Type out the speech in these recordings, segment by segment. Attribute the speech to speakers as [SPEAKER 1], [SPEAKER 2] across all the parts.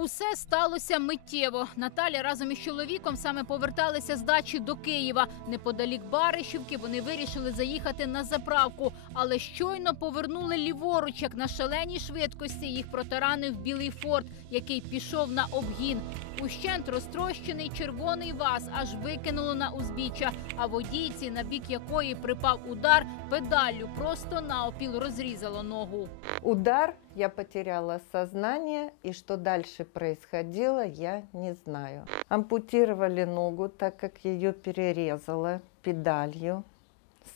[SPEAKER 1] Усе сталося миттєво. Наталя разом із чоловіком саме поверталися з дачі до Києва. Неподалік Баришівки вони вирішили заїхати на заправку, але щойно повернули ліворуч, як на шаленій швидкості їх протаранив білий форт, який пішов на обгін. Ущент розтрощений червоний ваз аж викинуло на узбіччя. А водійці, на бік якої припав удар, педаллю просто на опіл розрізало ногу.
[SPEAKER 2] Удар, я потеряла сознание, и что дальше происходило, я не знаю. Ампутировали ногу, так как ее перерезало педалью.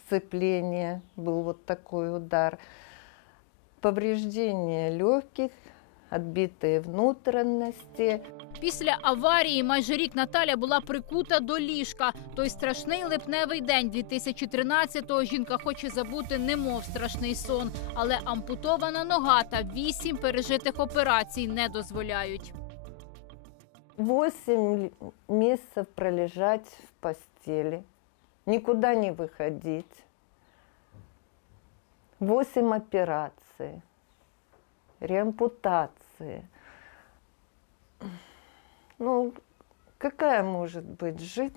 [SPEAKER 2] Сцепление, был вот такой удар. Повреждение легких, отбитые внутренности.
[SPEAKER 1] Після аварії майже рік Наталя була прикута до ліжка. Той страшний липневий день 2013-го жінка хоче забути, немов страшний сон, але ампутована нога та вісім пережитих операцій не дозволяють.
[SPEAKER 2] Восемь месяцев пролежать в постели, никуда не выходить. Восемь операций, реампутации. Ну, какая может быть жить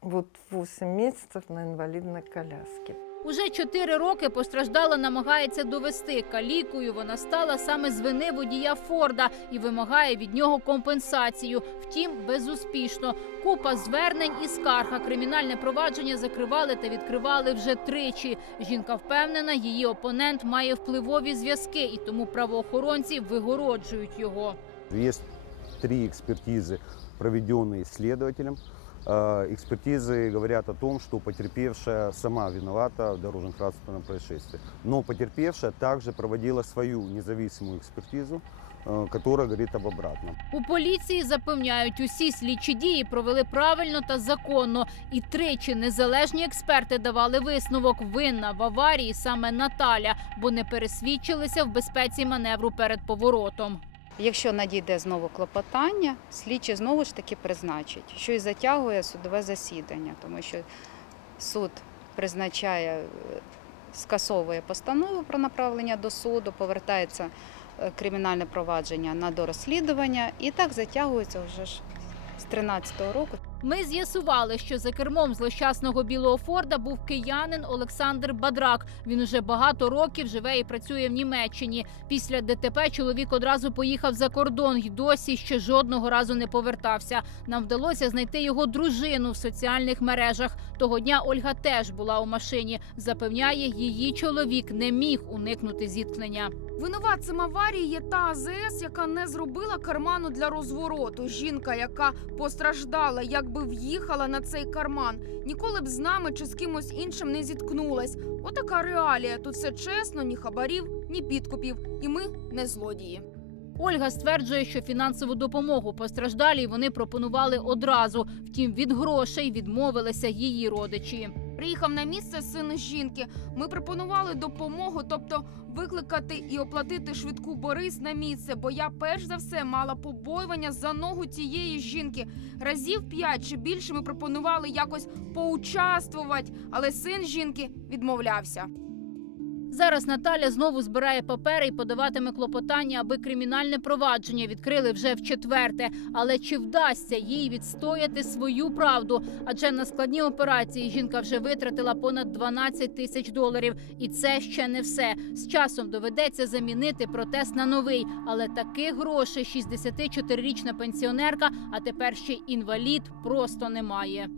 [SPEAKER 2] вот 8 месяцев на инвалидной коляске?
[SPEAKER 1] Уже чотири роки постраждала, намагається довести. Калікою вона стала саме з вини водія Форда і вимагає від нього компенсацію. Втім, безуспішно. Купа звернень і скарг. а Кримінальне провадження закривали та відкривали вже тричі. Жінка впевнена, її опонент має впливові зв'язки, і тому правоохоронці вигороджують його.
[SPEAKER 3] Есть три экспертизы, проведенные следователем. Э, Экспертизы говорят о том, что потерпевшая сама виновата в дорожно-транспортном происшествии. Но потерпевшая также проводила свою независимую экспертизу, э, которая говорит об обратном.
[SPEAKER 1] У поліції запевняють, усі слідчі дії провели правильно та законно. І тричі незалежні експерти давали висновок. Винна в аварії саме Наталя, бо не пересвідчилися в безпеці маневру перед поворотом.
[SPEAKER 4] Якщо надійде знову клопотання, слідчі знову ж таки призначить, що і затягує судове засідання, тому що суд призначає, е, скасовує постанову про направлення до суду, повертається е, кримінальне провадження на дорозслідування і так затягується вже ж з 13-го року.
[SPEAKER 1] Ми з'ясували, що за кермом злощасного білого Форда був киянин Олександр Бадрак. Він уже багато років живе і працює в Німеччині. Після ДТП чоловік одразу поїхав за кордон і досі ще жодного разу не повертався. Нам вдалося знайти його дружину в соціальних мережах. Того дня Ольга теж була у машині. Запевняє, її чоловік не міг уникнути зіткнення.
[SPEAKER 5] Винуватцем аварії є та АЗС, яка не зробила карману для розвороту. Жінка, яка постраждала, якби в'їхала на цей карман, ніколи б з нами чи з кимось іншим не зіткнулась. Отака реалія. Тут все чесно, ні хабарів, ні підкупів. І ми не злодії.
[SPEAKER 1] Ольга стверджує, що фінансову допомогу постраждалій вони пропонували одразу. Втім, від грошей відмовилися її родичі.
[SPEAKER 5] Приїхав на місце син жінки. Ми пропонували допомогу, тобто викликати і оплатити швидку Борис на місце. Бо я перш за все мала побоювання за ногу тієї жінки. Разів п'ять чи більше ми пропонували якось поучаствувати, але син жінки відмовлявся.
[SPEAKER 1] Зараз Наталя знову збирає папери і подаватиме клопотання, аби кримінальне провадження відкрили вже в четверте. Але чи вдасться їй відстояти свою правду? Адже на складні операції жінка вже витратила понад 12 тисяч доларів, і це ще не все. З часом доведеться замінити протез на новий, але таких грошей 64-річна пенсіонерка, а тепер ще інвалід, просто немає.